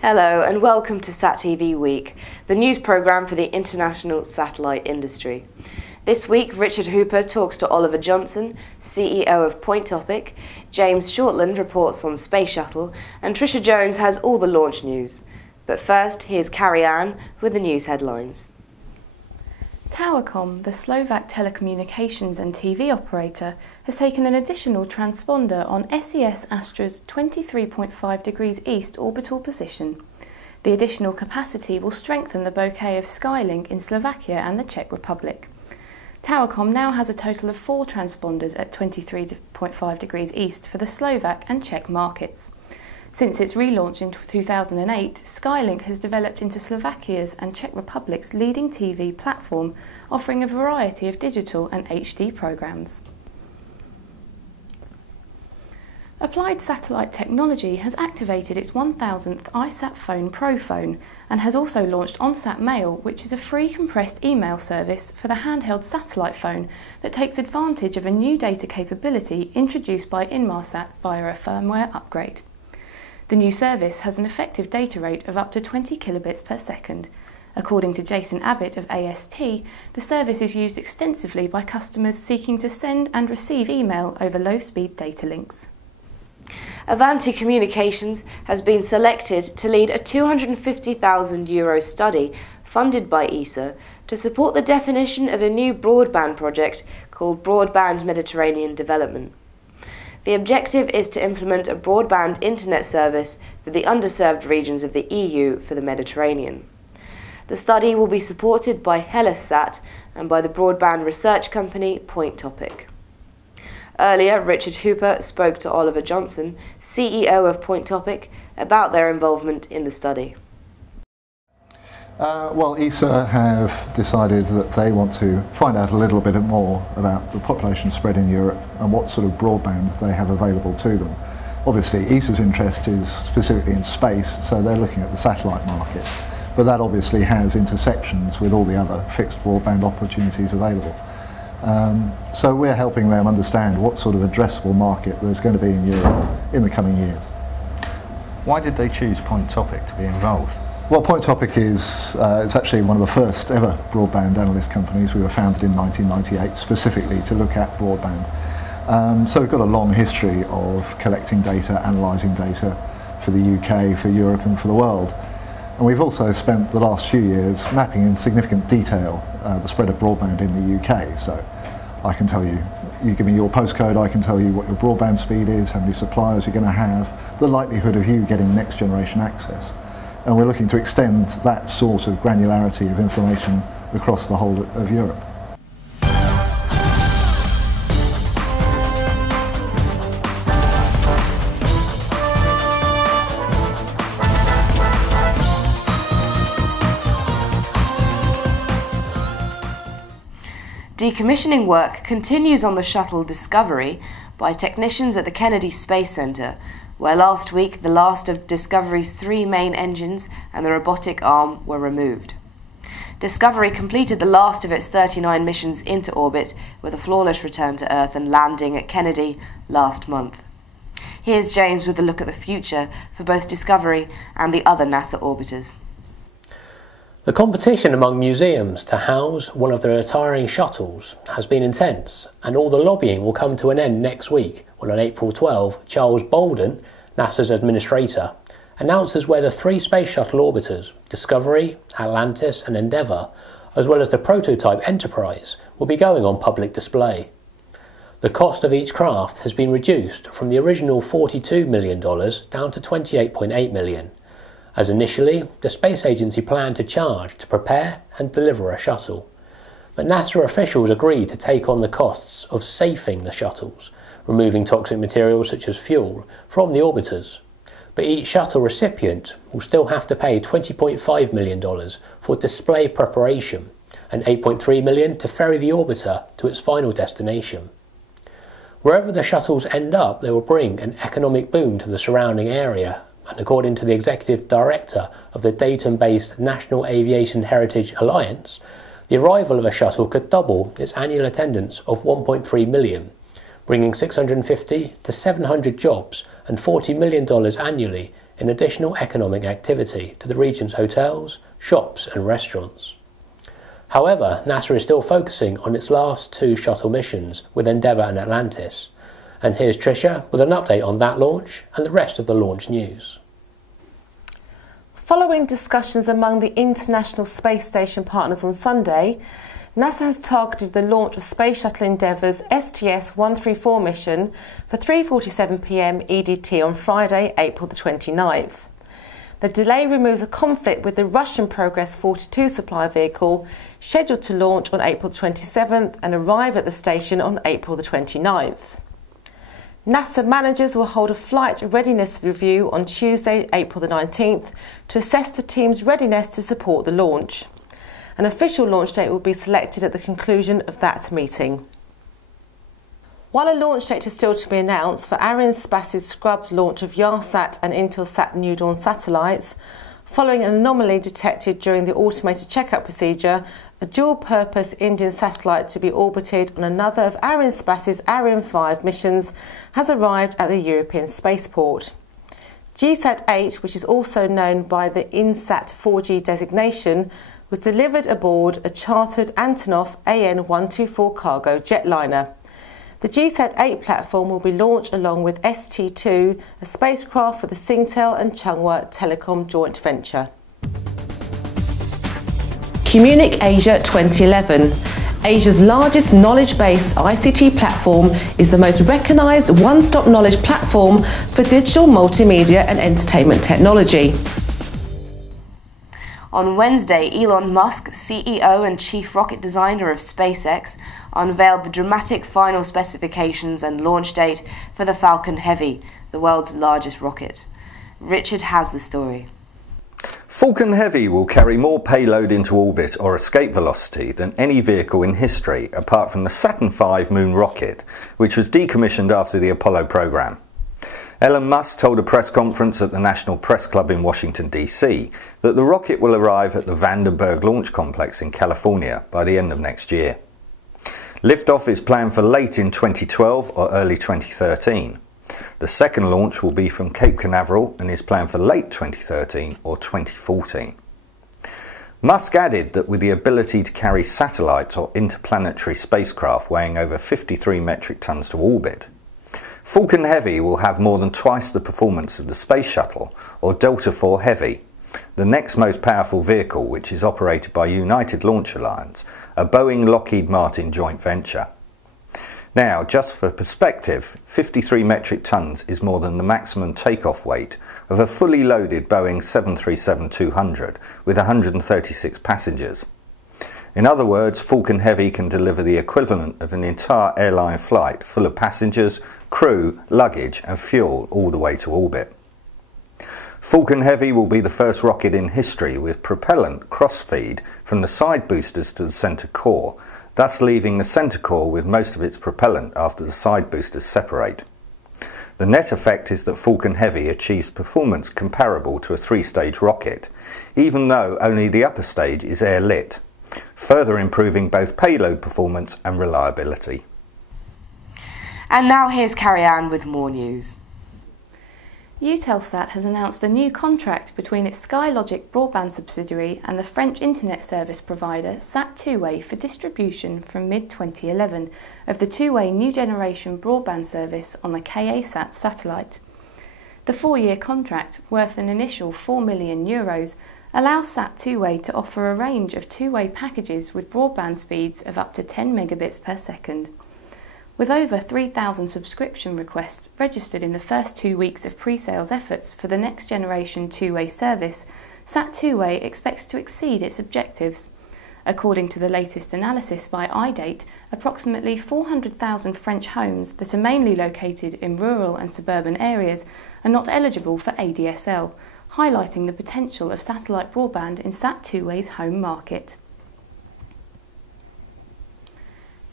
Hello and welcome to SatTV Week, the news programme for the international satellite industry. This week, Richard Hooper talks to Oliver Johnson, CEO of Point Topic, James Shortland reports on Space Shuttle, and Trisha Jones has all the launch news. But first, here's Carrie Ann with the news headlines. Towercom, the Slovak telecommunications and TV operator, has taken an additional transponder on SES Astra's 23.5 degrees east orbital position. The additional capacity will strengthen the bouquet of Skylink in Slovakia and the Czech Republic. Towercom now has a total of 4 transponders at 23.5 degrees east for the Slovak and Czech markets. Since its relaunch in 2008, Skylink has developed into Slovakia's and Czech Republic's leading TV platform, offering a variety of digital and HD programs. Applied Satellite Technology has activated its 1000th isatPhone Pro phone and has also launched OnSat Mail, which is a free compressed email service for the handheld satellite phone that takes advantage of a new data capability introduced by MEASAT via a firmware upgrade. The new service has an effective data rate of up to 20 kilobits per second. According to Jason Abbott of AST, the service is used extensively by customers seeking to send and receive email over low-speed data links. Avanti Communications has been selected to lead a €250,000 study funded by ESA to support the definition of a new broadband project called Broadband Mediterranean Development. The objective is to implement a broadband internet service for the underserved regions of the EU for the Mediterranean. The study will be supported by HellasSat and by the broadband research company Point Topic. Earlier, Richard Hooper spoke to Oliver Johnson, CEO of Point Topic, about their involvement in the study. Well, ESA have decided that they want to find out a little bit more about the population spread in Europe and what sort of broadband they have available to them. Obviously, ESA's interest is specifically in space, so they're looking at the satellite market, but that obviously has intersections with all the other fixed broadband opportunities available. So we're helping them understand what sort of addressable market there's going to be in Europe in the coming years. Why did they choose Point Topic to be involved? Well, Point Topic is it's actually one of the first ever broadband analyst companies. We were founded in 1998 specifically to look at broadband. So we've got a long history of collecting data, analysing data for the UK, for Europe and for the world. And we've also spent the last few years mapping in significant detail the spread of broadband in the UK. So I can tell you, you give me your postcode, I can tell you what your broadband speed is, how many suppliers you're going to have, the likelihood of you getting next generation access. And we're looking to extend that sort of granularity of information across the whole of Europe. Decommissioning work continues on the shuttle Discovery by technicians at the Kennedy Space Center, where last week the last of Discovery's 3 main engines and the robotic arm were removed. Discovery completed the last of its 39 missions into orbit with a flawless return to Earth and landing at Kennedy last month. Here's James with a look at the future for both Discovery and the other NASA orbiters. The competition among museums to house one of the retiring shuttles has been intense, and all the lobbying will come to an end next week when on April 12, Charles Bolden, NASA's administrator, announces where the 3 Space Shuttle orbiters, Discovery, Atlantis and Endeavour, as well as the prototype Enterprise, will be going on public display. The cost of each craft has been reduced from the original $42 million down to $28.8 million. As initially, the space agency planned to charge to prepare and deliver a shuttle. But NASA officials agreed to take on the costs of safing the shuttles, removing toxic materials such as fuel from the orbiters. But each shuttle recipient will still have to pay $20.5 million for display preparation and $8.3 million to ferry the orbiter to its final destination. Wherever the shuttles end up, they will bring an economic boom to the surrounding area, and according to the executive director of the Dayton-based National Aviation Heritage Alliance, the arrival of a shuttle could double its annual attendance of 1.3 million, bringing 650 to 700 jobs and $40 million annually in additional economic activity to the region's hotels, shops and restaurants. However, NASA is still focusing on its last 2 shuttle missions with Endeavour and Atlantis. And here's Tricia with an update on that launch and the rest of the launch news. Following discussions among the International Space Station partners on Sunday, NASA has targeted the launch of Space Shuttle Endeavour's STS-134 mission for 3:47 p.m. EDT on Friday, April the 29th. The delay removes a conflict with the Russian Progress 42 supply vehicle, scheduled to launch on April the 27th and arrive at the station on April the 29th. NASA managers will hold a flight readiness review on Tuesday, April the 19th, to assess the team's readiness to support the launch. An official launch date will be selected at the conclusion of that meeting. While a launch date is still to be announced for Arianespace's scrubbed launch of YARSat and Intelsat New Dawn satellites, following an anomaly detected during the automated checkout procedure, a dual-purpose Indian satellite to be orbited on another of Arianespace's Ariane 5 missions has arrived at the European spaceport. GSAT-8, which is also known by the INSAT 4G designation, was delivered aboard a chartered Antonov AN-124 cargo jetliner. The GSAT-8 platform will be launched along with ST-2, a spacecraft for the Singtel and Chunghwa Telecom joint venture. Communic Asia 2011. Asia's largest knowledge-based ICT platform is the most recognised one-stop knowledge platform for digital multimedia and entertainment technology. On Wednesday, Elon Musk, CEO and chief rocket designer of SpaceX, unveiled the dramatic final specifications and launch date for the Falcon Heavy, the world's largest rocket. Richard has the story. Falcon Heavy will carry more payload into orbit or escape velocity than any vehicle in history, apart from the Saturn V moon rocket, which was decommissioned after the Apollo program. Elon Musk told a press conference at the National Press Club in Washington, D.C. that the rocket will arrive at the Vandenberg Launch Complex in California by the end of next year. Liftoff is planned for late in 2012 or early 2013. The second launch will be from Cape Canaveral and is planned for late 2013 or 2014. Musk added that with the ability to carry satellites or interplanetary spacecraft weighing over 53 metric tons to orbit, Falcon Heavy will have more than twice the performance of the Space Shuttle or Delta IV Heavy, the next most powerful vehicle, which is operated by United Launch Alliance, a Boeing-Lockheed Martin joint venture. Now, just for perspective, 53 metric tons is more than the maximum takeoff weight of a fully loaded Boeing 737-200 with 136 passengers. In other words, Falcon Heavy can deliver the equivalent of an entire airline flight full of passengers, crew, luggage and fuel all the way to orbit. Falcon Heavy will be the first rocket in history with propellant cross-feed from the side boosters to the centre core, thus leaving the centre core with most of its propellant after the side boosters separate. The net effect is that Falcon Heavy achieves performance comparable to a 3-stage rocket, even though only the upper stage is air-lit, further improving both payload performance and reliability. And now here's Carrie-Anne with more news. Eutelsat has announced a new contract between its SkyLogic broadband subsidiary and the French internet service provider SatTV for distribution from mid-2011 of the two-way new generation broadband service on the KA-SAT satellite. The 4-year contract, worth an initial €4 million, allows SatTV to offer a range of two-way packages with broadband speeds of up to 10 megabits per second. With over 3,000 subscription requests registered in the first 2 weeks of pre-sales efforts for the next generation two-way service, SatTV expects to exceed its objectives. According to the latest analysis by iDate, approximately 400,000 French homes that are mainly located in rural and suburban areas are not eligible for ADSL, highlighting the potential of satellite broadband in SatTV's home market.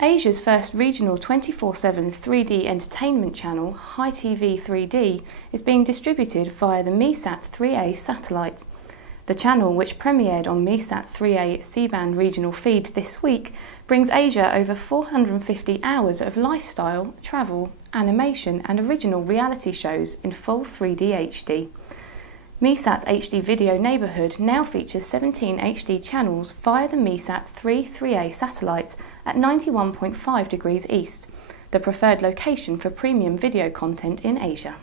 Asia's first regional 24/7 3D entertainment channel, HIGHTV 3D, is being distributed via the MEASAT 3A satellite. The channel, which premiered on MEASAT 3A C-band regional feed this week, brings Asia over 450 hours of lifestyle, travel, animation and original reality shows in full 3D HD. MEASAT's HD video neighbourhood now features 17 HD channels via the MEASAT 3A satellite at 91.5 degrees east, the preferred location for premium video content in Asia.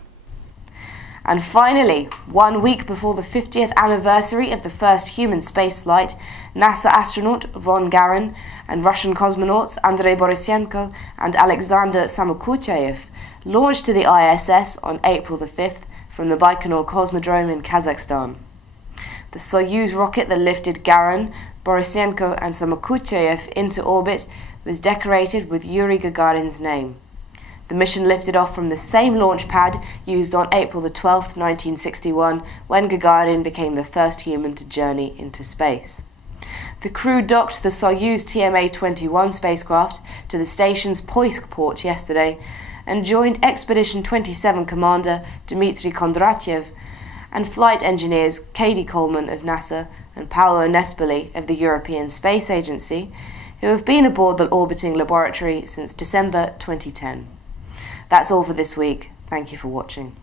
And finally, 1 week before the 50th anniversary of the first human spaceflight, NASA astronaut Von Garan and Russian cosmonauts Andrei Borisenko and Alexander Samokuchayev launched to the ISS on April the 5th from the Baikonur Cosmodrome in Kazakhstan. The Soyuz rocket that lifted Garan, Borisenko and Samokuchayev into orbit was decorated with Yuri Gagarin's name. The mission lifted off from the same launch pad used on April the 12th, 1961, when Gagarin became the first human to journey into space. The crew docked the Soyuz TMA-21 spacecraft to the station's Poisk port yesterday and joined Expedition 27 commander Dmitry Kondratyev and flight engineers Katie Coleman of NASA and Paolo Nespoli of the European Space Agency, who have been aboard the orbiting laboratory since December 2010. That's all for this week. Thank you for watching.